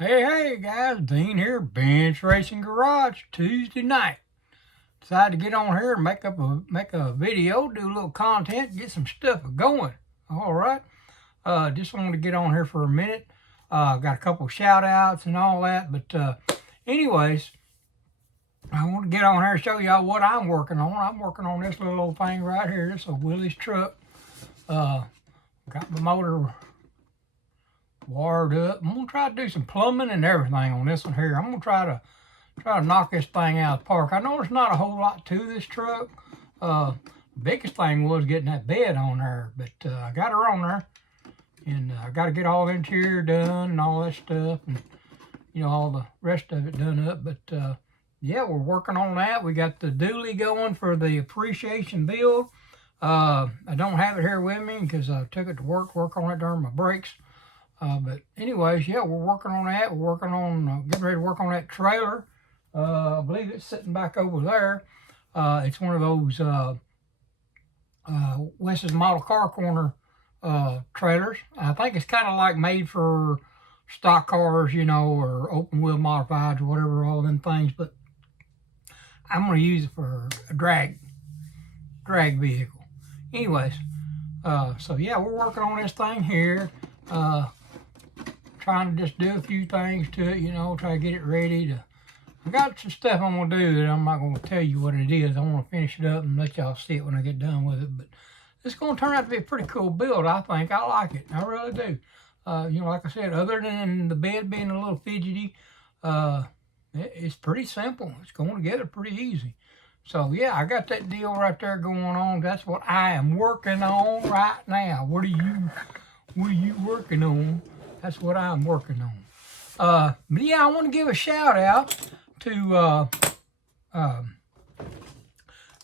Hey guys, Dean here, Bench Racing Garage, Tuesday night. Decided to get on here and make a video, do a little content, get some stuff going. All right. Just wanted to get on here for a minute. Got a couple shout outs and all that, but anyways, I want to get on here and show y'all what I'm working on. I'm working on this little old thing right here. This is a Willys truck. Got my motor wired up. I'm gonna try to do some plumbing and everything on this one here. I'm gonna try to knock this thing out of the park. I know there's not a whole lot to this truck. Biggest thing was getting that bed on there, but I got her on there, and I got to get all the interior done and all that stuff, and all the rest of it done up. But yeah, we're working on that. We got the dually going for the appreciation build. I don't have it here with me because I took it to work on it during my breaks. But anyways, yeah, we're working on that. We're working on, getting ready to work on that trailer. I believe it's sitting back over there. It's one of those Wes's Model Car Corner trailers. I think it's kind of like made for stock cars, or open wheel modifieds or whatever, all them things. But I'm going to use it for a drag vehicle. Anyways, so yeah, we're working on this thing here. Trying to just do a few things to it, try to get it ready to. I got some stuff I'm gonna do that I'm not gonna tell you what it is. I want to finish it up and let y'all see it when I get done with it. But it's gonna turn out to be a pretty cool build. I think I like it. I really do. Like I said, other than the bed being a little fidgety, it's pretty simple. It's going together pretty easy. So yeah, I got that deal right there going on. That's what I am working on right now. What are you working on? That's what I'm working on. But yeah, I want to give a shout out to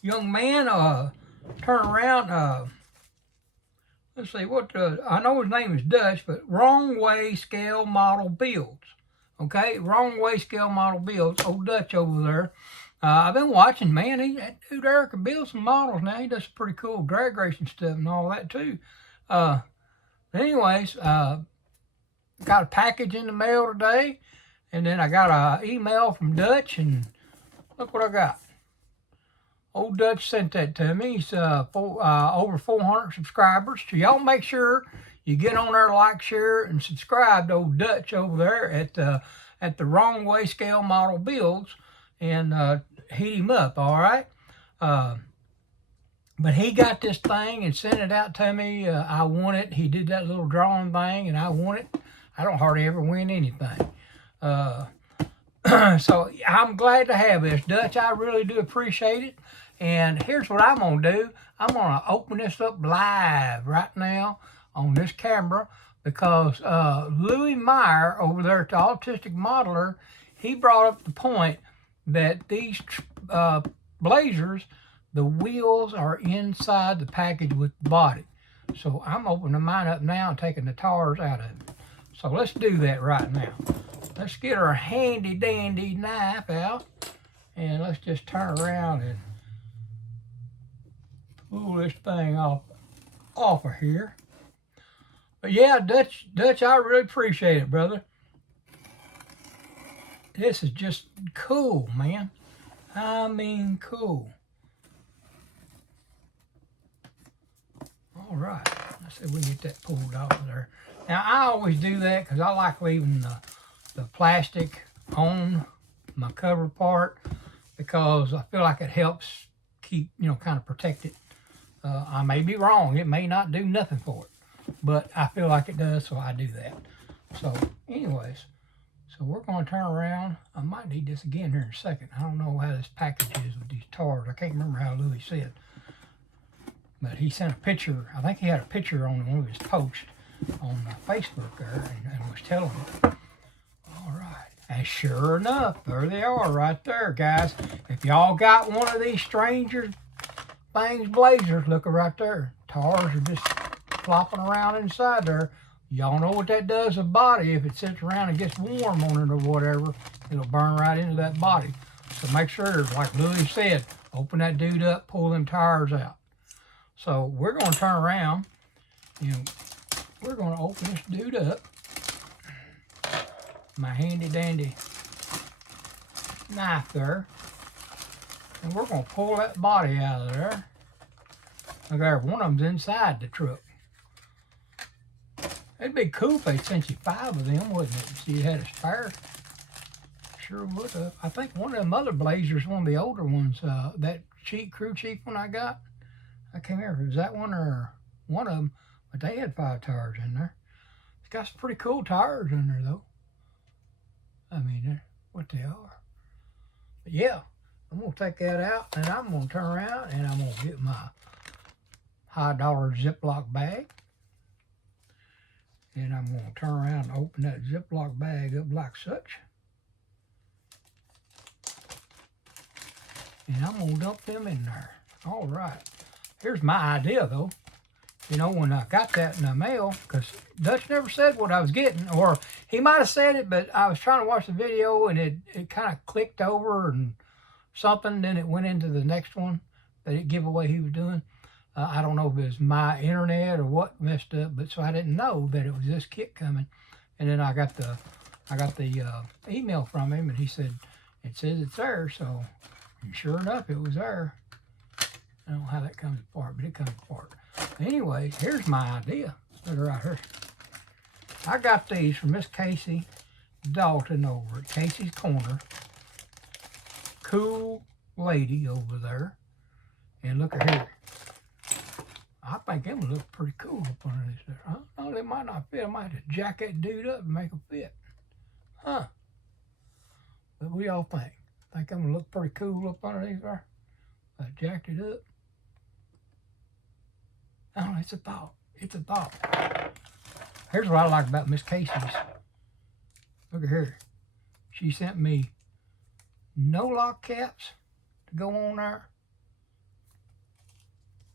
young man. Turn around. Let's see what I know his name is Dutch, but Wrong Way Scale Model Builds. Okay, Wrong Way Scale Model Builds. Old Dutch over there. I've been watching, man. That dude there can build some models now. He does some pretty cool drag racing stuff and all that too. Anyways, got a package in the mail today, and then I got an email from Dutch, and look what I got. Old Dutch sent that to me. He's over 400 subscribers. So y'all make sure you get on there, like, share, and subscribe to old Dutch over there at the Wrong Way Scale Model Builds, and hit him up, all right? But he got this thing and sent it out to me. I won it. He did that little drawing thing, and I won it. I don't hardly ever win anything. So I'm glad to have this, Dutch. I really do appreciate it. And here's what I'm going to do. I'm going to open this up live right now on this camera because Louis Meyer over there at the Autistic Modeler, he brought up the point that these Blazers, the wheels are inside the package with the body. So I'm opening mine up now and taking the tires out of it. So let's do that right now. Let's get our handy dandy knife out, and let's just turn around and pull this thing off of here. But yeah, Dutch, I really appreciate it, brother. This is just cool, man. I mean, cool. All right, let's see if we can get that pulled off of there. Now, I always do that because I like leaving the plastic on my cover part because I feel like it helps keep, kind of protect it. I may be wrong. It may not do nothing for it, but I feel like it does, so I do that. So, anyways, so we're going to turn around. I might need this again here in a second. I don't know how this package is with these tars. I can't remember how Louis said. But he sent a picture. I think he had a picture on one of his posts on Facebook there and was telling me. All right. And sure enough, there they are right there, guys. If y'all got one of these Stranger Things Blazers, look right there. Tars are just flopping around inside there. Y'all know what that does to the body. If it sits around and gets warm on it or whatever, it'll burn right into that body. So make sure, like Louis said, open that dude up, pull them tires out. So we're going to turn around and we're going to open this dude up. my handy dandy knife there. And we're going to pull that body out of there. Look there, one of them's inside the truck. It'd be cool if they sent you 5 of them, wouldn't it? So you had a spare. Sure would have. I think one of them other Blazers, one of the older ones, that crew chief one I got, I can't remember if it was that one or one of them, but they had 5 tires in there. It's got some pretty cool tires in there, though. I mean, they're what they are. But yeah, I'm going to take that out, and I'm going to turn around, and I'm going to get my high-dollar Ziploc bag. And I'm going to turn around and open that Ziploc bag up like such. And I'm going to dump them in there. All right. Here's my idea, though. You know, when I got that in the mail, because Dutch never said what I was getting, or he might have said it, but I was trying to watch the video, and it kind of clicked over and something, then it went into the next one, that it giveaway he was doing. I don't know if it was my internet or what messed up, but so I didn't know that it was this kit coming. And then I got the email from him, and he said, it says it's there, so and sure enough, it was there. I don't know how that comes apart, but it comes apart. Anyways, here's my idea. Look right here. I got these from Miss Casey Dalton over at Casey's Corner. Cool lady over there. And look at here. I think them look pretty cool up under this there. Huh? No, they might not fit. I might have to jack that dude up and make them fit. Huh? But what do y'all think? Think I'm gonna look pretty cool up under these there? I jacked it up. Oh, it's a thought. It's a thought. Here's what I like about Miss Casey's. Look at here. She sent me no lock caps to go on there,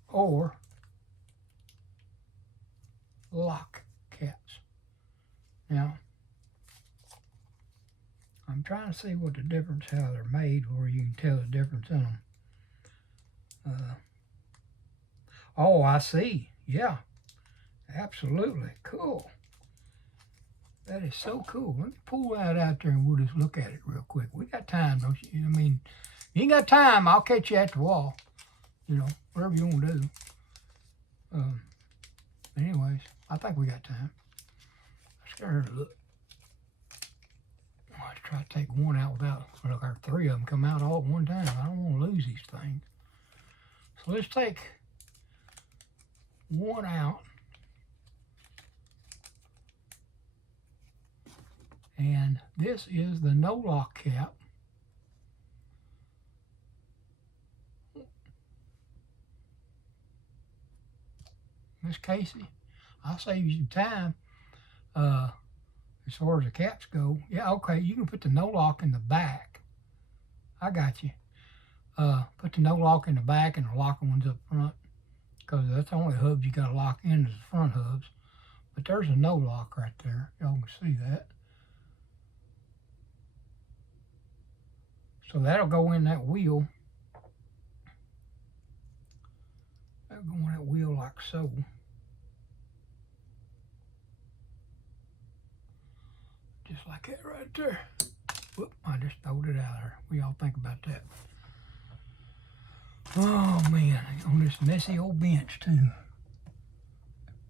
or lock caps. Now, I'm trying to see what the difference, how they're made, where you can tell the difference in them. Oh, I see. Yeah, absolutely. Cool. That is so cool. Let me pull that out there and we'll just look at it real quick. We got time, don't you? I mean, if you ain't got time, I'll catch you at the wall. You know, whatever you want to do. Anyways, I think we got time. Let's get her to look. Let's try to take one out without, look, our 3 of them come out all at one time. I don't want to lose these things. So let's take one out. And this is the no lock cap. Miss Casey, I'll save you some time as far as the caps go. Yeah, okay, you can put the no lock in the back. I got you. Put the no lock in the back and the locker ones up front, because that's the only hubs you got to lock in is the front hubs. But there's a no lock right there. Y'all can see that. So that'll go in that wheel. That'll go in that wheel like so. Just like that right there. Whoop, I just throwed it out there. What y'all think about that? Oh man, on this messy old bench too.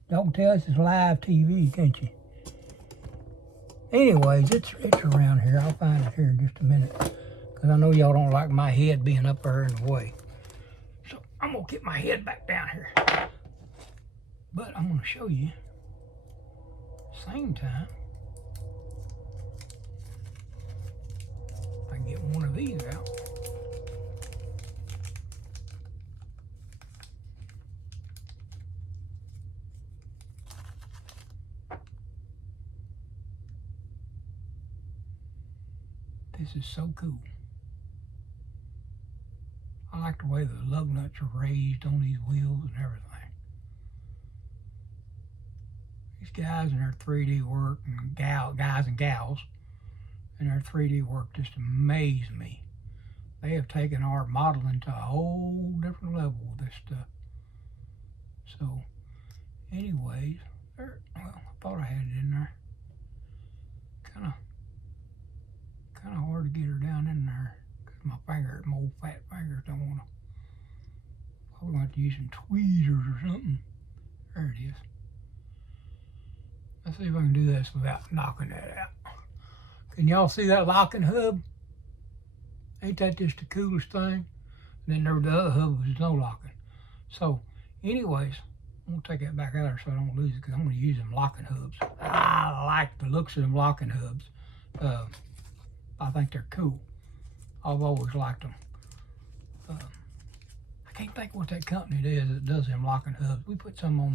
Y'all can tell this is live TV, can't you? Anyways, it's around here. I'll find it here in just a minute, because I know y'all don't like my head being up there in the way. So I'm going to get my head back down here. But I'm going to show you, same time, I can get one of these out. This is so cool. I like the way the lug nuts are raised on these wheels and everything. These guys and their 3D work, and guys and gals, and their 3D work just amaze me. They have taken our modeling to a whole different level with this stuff. So, anyways, well, I thought I had it in there. Kind of fingers, my old fat fingers don't want to. I'm going to have to use some tweezers or something. There it is. Let's see if I can do this without knocking that out. Can y'all see that locking hub? Ain't that just the coolest thing? And then there was the other hub was no locking. So, anyways, I'm going to take that back out there so I don't lose it because I'm going to use them locking hubs. I like the looks of them locking hubs. I think they're cool. I've always liked them. I can't think what that company is that does them locking hubs. We put some on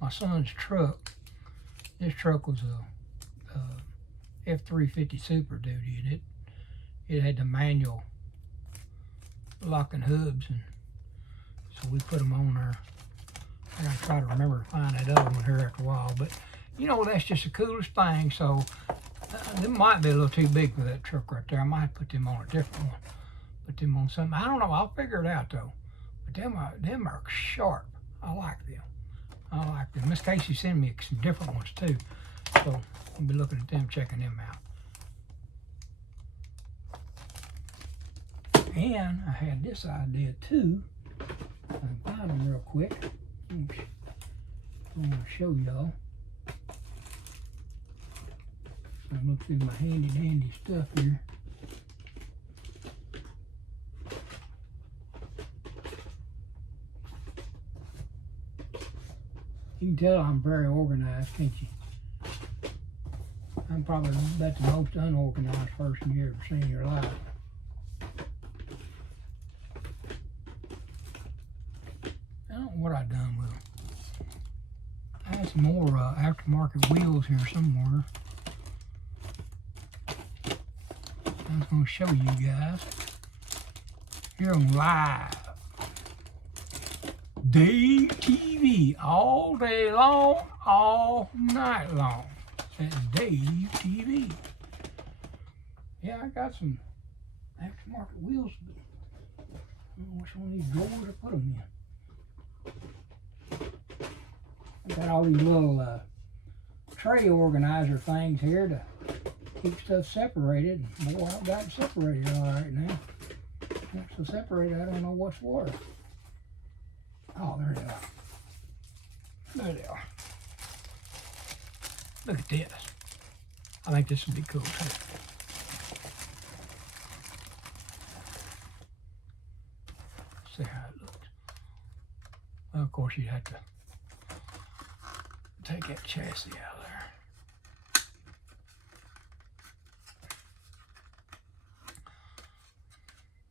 my son's truck. This truck was a F-350 Super Duty, and it had the manual locking hubs, and so we put them on there. I gotta try to remember to find that other one here after a while, but you know, that's just the coolest thing. So them might be a little too big for that truck right there. I might put them on a different one, put them on something. I don't know. I'll figure it out though. But them are sharp. I like them. I like them. Miss Casey sent me some different ones too, so I'll be looking at them, checking them out. And I had this idea too. I can find them real quick. I'm going to show y'all. I'm looking through my handy dandy stuff here. You can tell I'm very organized, can't you? I'm probably about the most unorganized person you ever seen in your life. I don't know what I've done with them. I had some more aftermarket wheels here somewhere. I was going to show you guys. Here on live. Dave TV, all day long, all night long. That's Dave TV. Yeah, I got some aftermarket wheels, but I don't know which one of these drawers to put them in. I got all these little tray organizer things here to keep stuff separated. Boy, I've got it separated all right now. Not so separated, I don't know what's what. Oh, there they are. There they are. Look at this. I think this would be cool too. See how it looks. Well, of course, you'd have to take that chassis out of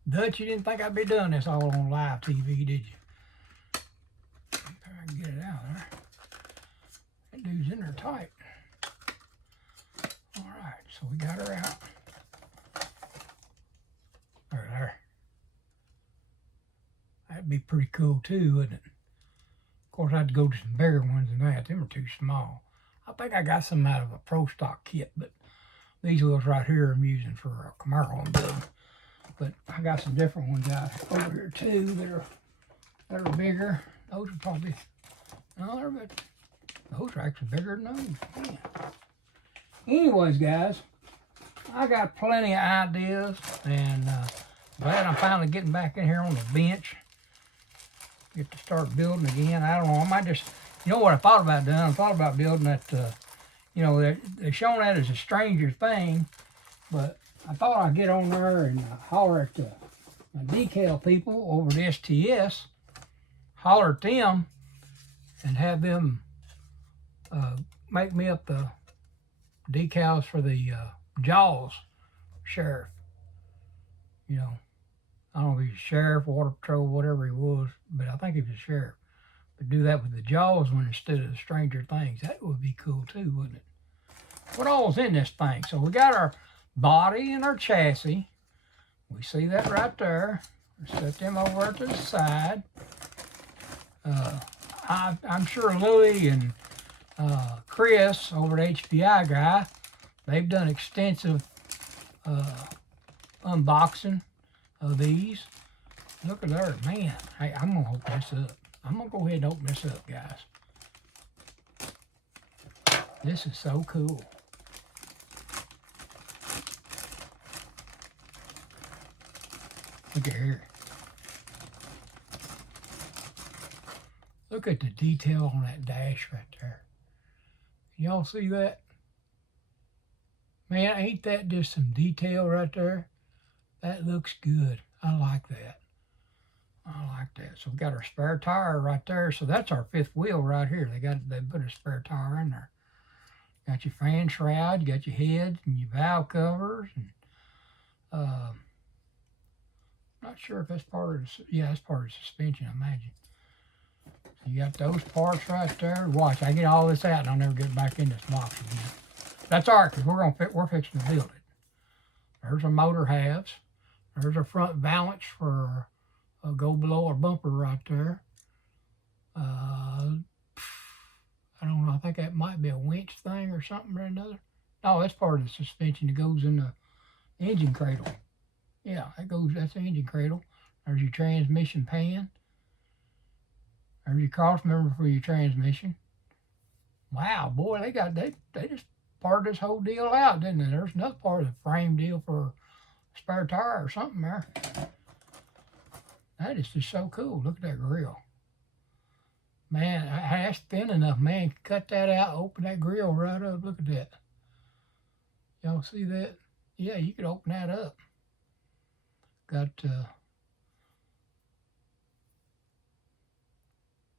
there. Dutch, you didn't think I'd be doing this all on live TV, did you? I can get it out of there. That dude's in there tight. All right, so we got her out. There. That'd be pretty cool too, wouldn't it? Of course, I'd go to some bigger ones than that. Them are too small. I think I got some out of a Pro Stock kit, but these wheels right here I'm using for a Camaro I'm building. But I got some different ones out over here too that are bigger. Those are probably, no, those are actually bigger than those. Man. Anyways, guys, I got plenty of ideas, and glad I'm finally getting back in here on the bench. Get to start building again. I don't know, I might just, you know what I thought about doing? I thought about building that, you know, they're showing that as a Stranger thing, but I thought I'd get on there and holler at the decal people over at STS, holler at them, and have them make me up the decals for the Jaws sheriff. You know, I don't know if he's sheriff, water patrol, whatever he was, but I think he was a sheriff. But do that with the Jaws one instead of the Stranger Things. That would be cool too, wouldn't it? What all's in this thing? So we got our body and our chassis. We see that right there. Set them over to the side. I'm sure Louie and Chris over at HPI Guy, they've done extensive unboxing of these. Look at there, man. Hey, I'm gonna open this up. I'm gonna go ahead and open this up, guys. This is so cool. Look at here. Look at the detail on that dash right there. Y'all see that? Man, ain't that just some detail right there? That looks good. I like that. I like that. So we got our spare tire right there. So that's our fifth wheel right here. They put a spare tire in there. Got your fan shroud, you got your heads and your valve covers, and not sure if that's part of the, yeah, that's part of the suspension, I imagine. So you got those parts right there. Watch, I get all this out and I'll never get back in this box again. That's all right, because we're fixing to build it. There's our motor halves. There's our front valance for go below our bumper right there. I don't know, I think that might be a winch thing or something or another. No, that's part of the suspension that goes in the engine cradle. Yeah, that's the engine cradle. There's your transmission pan. There's your cross member for your transmission. Wow, boy, they just parted this whole deal out, didn't they? There's another part of the frame deal for a spare tire or something there. That is just so cool. Look at that grill. Man, that's thin enough, man. Cut that out, open that grill right up. Look at that. Y'all see that? Yeah, you could open that up. Got,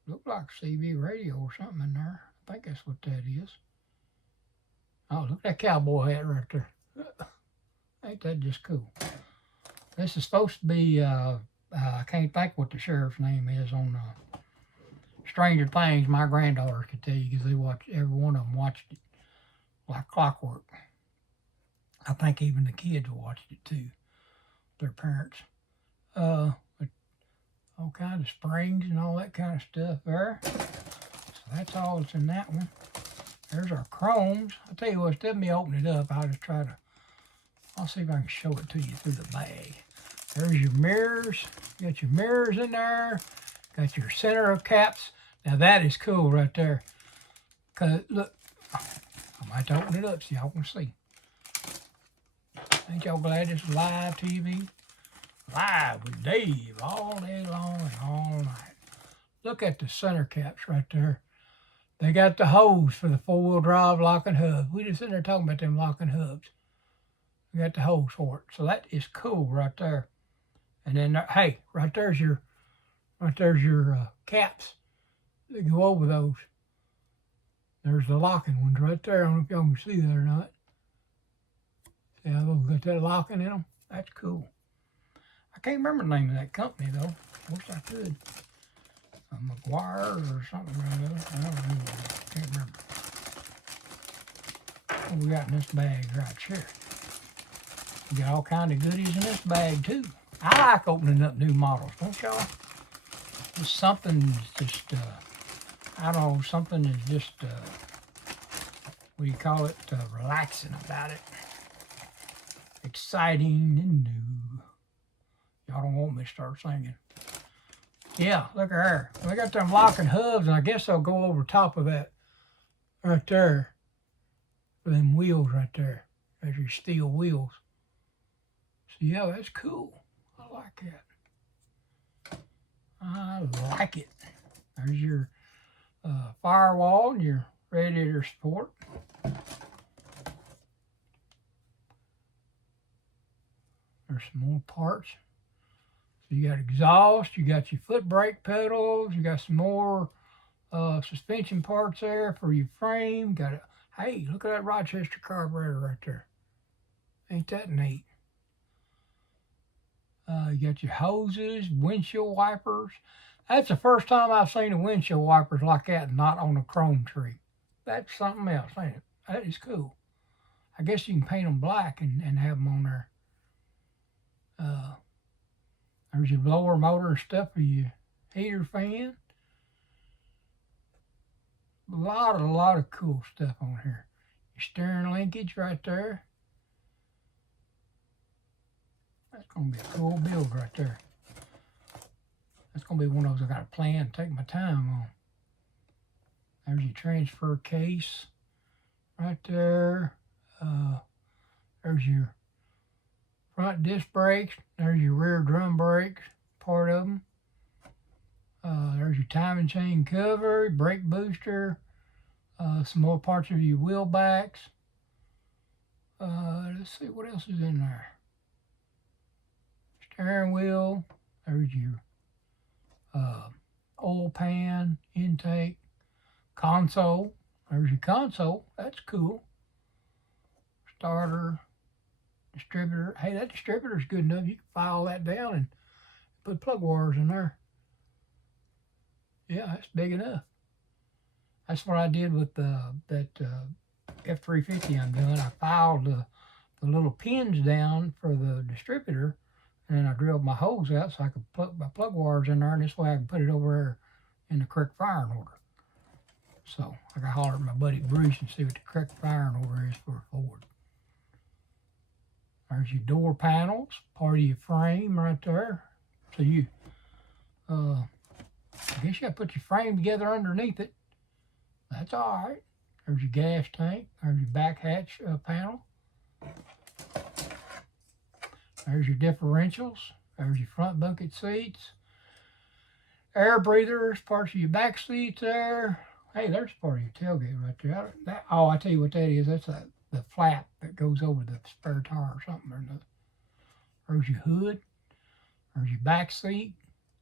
look like CB radio or something in there. I think that's what that is. Oh, look at that cowboy hat right there. Ain't that just cool? This is supposed to be, I can't think what the sheriff's name is on Stranger Things. My granddaughter could tell you because every one of them watched it like clockwork. I think even the kids watched it too, their parents. All kinds of springs and all that kind of stuff there. So that's all that's in that one. There's our chromes. I'll tell you what, instead of me opening it up, I'll see if I can show it to you through the bag. There's your mirrors. You got your mirrors in there. Got your center of caps. Now that is cool right there. Cause look, I might open it up so y'all can see. Ain't y'all glad this is live TV? Live with Dave all day long and all night. Look at the center caps right there. They got the hose for the four-wheel drive locking hub. We just sitting there talking about them locking hubs. We got the hose for it. So that is cool right there. And then, hey, right there's your caps that go over those. There's the locking ones right there. I don't know if y'all can see that or not. See how those got that locking in them? That's cool. I can't remember the name of that company, though. I wish I could. McGuire or something like that. I don't know. Can't remember. What we got in this bag right here? We got all kind of goodies in this bag, too. I like opening up new models, don't y'all? Just something just, I don't know, something is just, what do you call it, relaxing about it. Exciting and new. Y'all don't want me to start singing. Yeah, look at her. We got them locking hubs, and I guess they'll go over top of that right there. For them wheels right there. There's your steel wheels. So yeah, that's cool. I like that. I like it. There's your firewall and your radiator support. There's some more parts. So you got exhaust, you got your foot brake pedals, you got some more suspension parts there for your frame. Got it. Hey, look at that Rochester carburetor right there. Ain't that neat? You got your hoses, windshield wipers. That's the first time I've seen the windshield wipers like that, not on a chrome tree. That's something else, ain't it? That is cool. I guess you can paint them black and have them on there. There's your blower motor and stuff for your heater fan. A lot of cool stuff on here. Your steering linkage right there. That's going to be a cool build right there. That's going to be one of those I got to plan and take my time on. There's your transfer case right there. There's your front disc brakes. There's your rear drum brakes, part of them. There's your timing chain cover, brake booster, some more parts of your wheel backs. Let's see what else is in there. Steering wheel. There's your oil pan, intake, console. There's your console. That's cool. Starter, distributor. Hey, that distributor's good enough. You can file that down and put plug wires in there. Yeah, that's big enough. That's what I did with that F350 I'm doing. I filed the little pins down for the distributor, and then I drilled my holes out so I could put my plug wires in there, and this way I can put it over there in the correct firing order. So I got to holler at my buddy Bruce and see what the correct firing order is for a Ford. There's your door panels, part of your frame right there. So you, I guess you got to put your frame together underneath it. That's all right. There's your gas tank. There's your back hatch panel. There's your differentials. There's your front bucket seats. Air breathers, parts of your back seats there. Hey, there's part of your tailgate right there. I tell you what that is. That's the flap that goes over the spare tire or something or another. There's your hood. There's your back seat.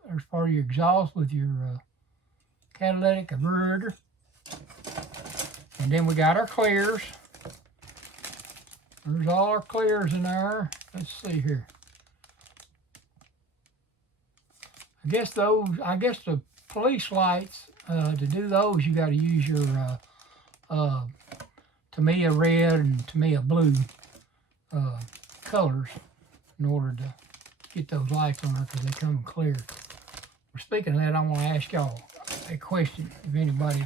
There's part of your exhaust with your catalytic converter. And then we got our clears. There's all our clears in there. Let's see here. I guess the police lights, to do those, you got to use your Tamiya red and Tamiya blue colors in order to get those lights on there because they come clear. Well, speaking of that, I want to ask y'all a question if anybody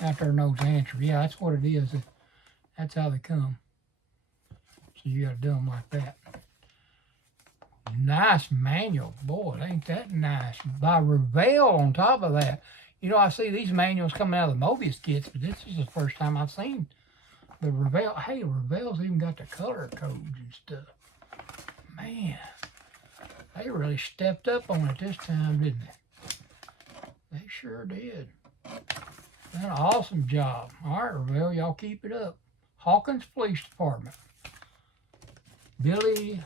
out there knows the answer. Yeah, that's what it is. That's how they come. So you got to do them like that. Nice manual. Boy, ain't that nice. By Revell on top of that. You know, I see these manuals coming out of the Mobius kits, but this is the first time I've seen the Revell. Hey, Revell's even got the color codes and stuff. Man, they really stepped up on it this time, didn't they? They sure did. Done an awesome job. All right, Revell, y'all keep it up. Hawkins Police Department. Billy's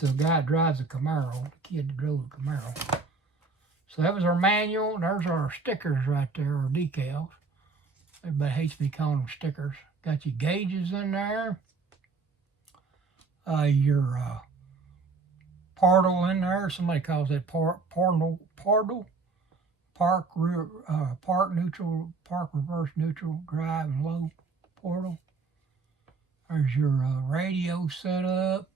the guy that drives the Camaro, the kid that drove the Camaro. So that was our manual, and there's our stickers right there, our decals. Everybody hates me calling them stickers. Got your gauges in there. Your portal in there. Somebody calls that portal. Park neutral, park reverse neutral, drive and low portal. There's your radio setup.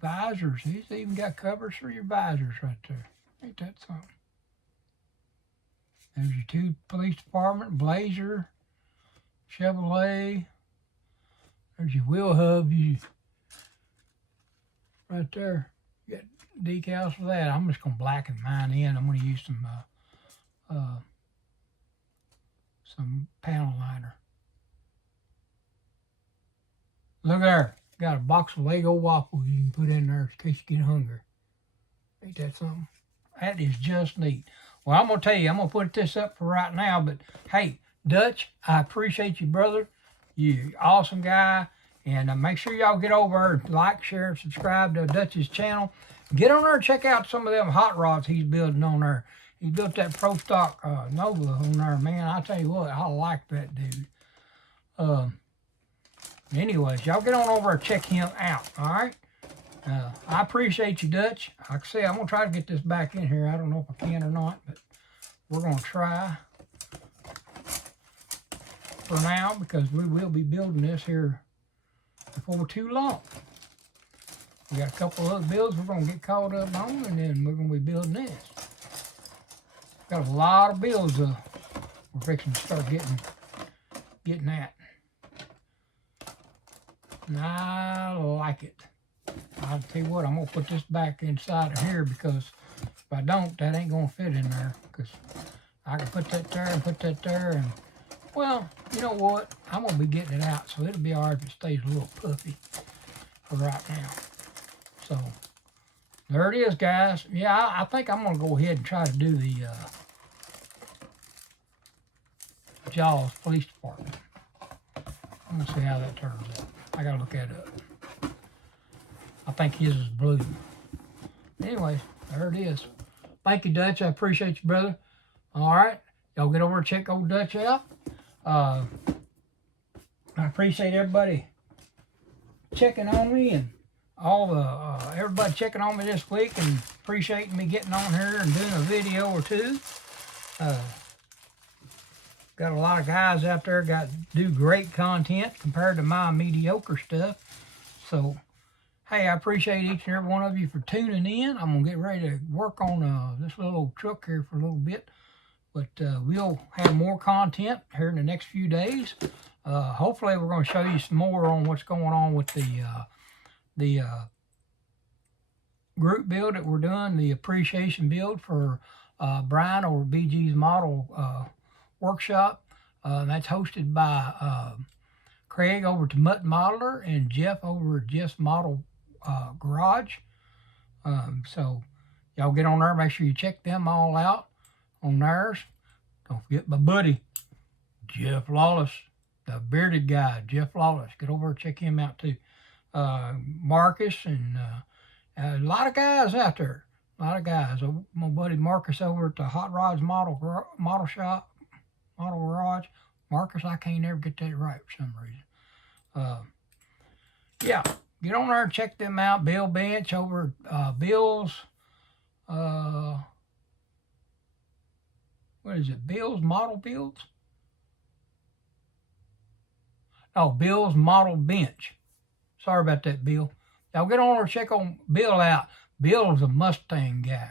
Visors. He's even got covers for your visors right there. Ain't that something? There's your two police department, Blazer, Chevrolet. There's your wheel hub. Right there. You got decals for that. I'm just going to blacken mine in. I'm going to use some panel liner. Look there. Got a box of Lego waffles you can put in there in case you get hungry. Ain't that something? That is just neat. Well, I'm going to tell you, I'm going to put this up for right now, but hey, Dutch, I appreciate you, brother. You're awesome guy. And make sure y'all get over and like, share, and subscribe to Dutch's channel. Get on there and check out some of them hot rods he's building on there. He built that Pro Stock Nova on there, man. I tell you what, I like that dude. Anyways, y'all get on over and check him out, all right? I appreciate you, Dutch. Like I say, I'm going to try to get this back in here. I don't know if I can or not, but we're going to try for now because we will be building this here before too long. We got a couple of other builds we're going to get caught up on, and then we're going to be building this. Got a lot of builds we're fixing to start getting at. And I like it. I'll tell you what, I'm going to put this back inside of here because if I don't, that ain't going to fit in there. Because I can put that there and put that there, and Well, you know what? I'm going to be getting it out, so it'll be all right if it stays a little puffy for right now. So, there it is, guys. Yeah, I think I'm going to go ahead and try to do the Jaws Police Department. I'm going to see how that turns out. I got to look that up. I think his is blue. Anyways, there it is. Thank you, Dutch. I appreciate you, brother. All right. Y'all get over and check old Dutch out. I appreciate everybody checking on me and all the everybody checking on me this week and appreciating me getting on here and doing a video or two. Got a lot of guys out there do great content compared to my mediocre stuff. So, hey, I appreciate each and every one of you for tuning in. I'm going to get ready to work on this little truck here for a little bit. But we'll have more content here in the next few days. Hopefully, we're going to show you some more on what's going on with the group build that we're doing, the appreciation build for Brian over BG's Model Workshop. That's hosted by Craig over to Mutt Modeler and Jeff over at Jeff's Model Garage. So y'all get on there, make sure you check them all out on theirs. Don't forget my buddy, Jeff Lawless, the bearded guy, Jeff Lawless. Get over and check him out too. Marcus and a lot of guys out there. A lot of guys. My buddy Marcus over at the Hot Rods Model Shop, Model Garage. Marcus, I can't ever get that right for some reason. Yeah, get on there and check them out. Bill Bench over Bill's, what is it? Bill's Model Builds? Oh, Bill's Model Bench. Sorry about that, Bill. Y'all get on there and check on Bill out. Bill's a Mustang guy.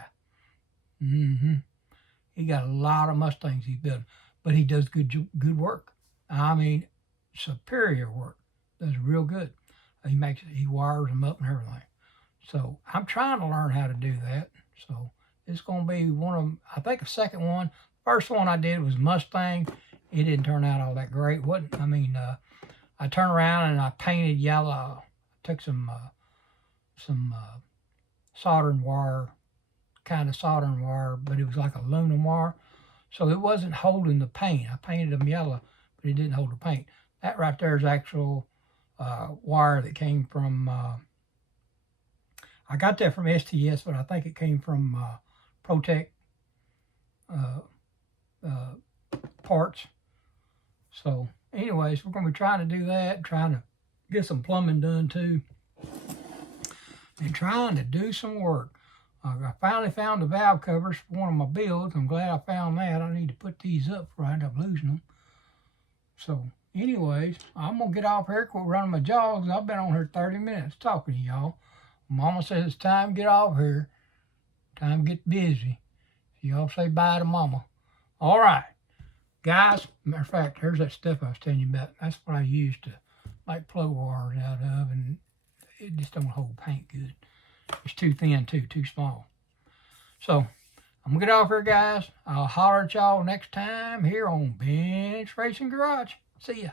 He got a lot of Mustangs he's building, but he does good work. I mean, superior work. Does real good. He wires them up and everything. So I'm trying to learn how to do that. So it's going to be one of them. I think the second one. First one I did was Mustang. It didn't turn out all that great. I turned around and I painted yellow. Took some soldering wire, kind of soldering wire, but it was like aluminum wire. So it wasn't holding the paint. I painted them yellow, but it didn't hold the paint. That right there is actual wire that came from, I got that from STS, but I think it came from Protect parts. So anyways, we're going to be trying to do that, trying to get some plumbing done too, and trying to do some work. I finally found the valve covers for one of my builds. I'm glad I found that. I need to put these up before I end up losing them. So anyways, I'm going to get off here, quit running my jaws. I've been on here 30 minutes talking to y'all. Mama says it's time to get off here. Time to get busy. So y'all say bye to Mama. All right. Guys, matter of fact, here's that stuff I was telling you about. That's what I used to make plug wires out of, and it just don't hold paint good. It's too thin too small. So I'm gonna get off here, guys. I'll holler at y'all next time here on Bench Racing Garage. See ya.